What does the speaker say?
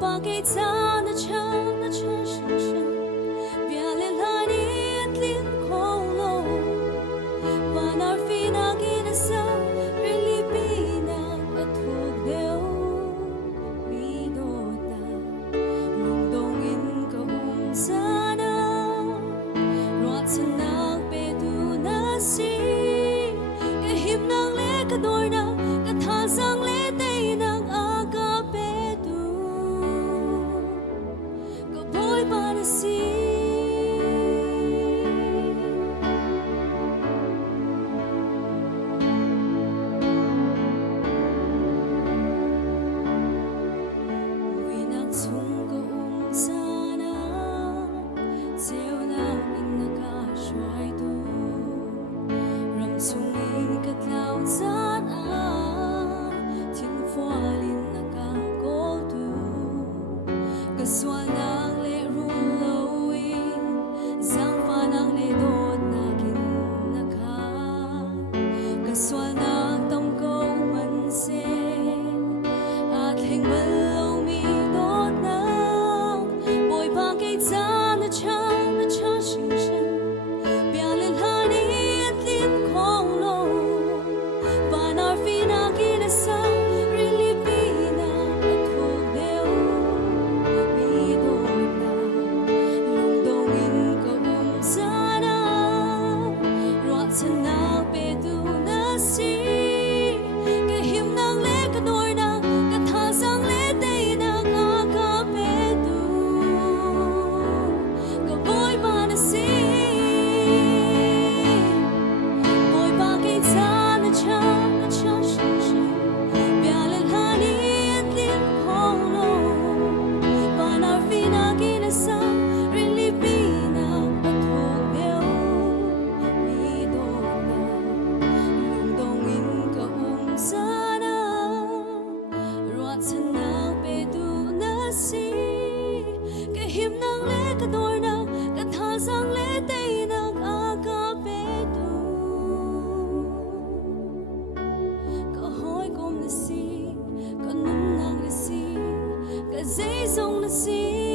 把给他那城深深，别连来你脸空楼，把那飞那给那啥，日里比那个土丢，米多大，隆咚因个红色那，若曾那被杜那西，个 hip 能来个多那，个他sang来得能啊个被杜，个 boy 把那西。Swal nang le rulawin, zang fa nang le dot na kin nakha, kaswal nang tong ko man se, at hing malo mi dot nang, boy pa kay ta na cha shing shen, bia le hani at lim kong lo, pa nar fi na kinasa. Dây sông là si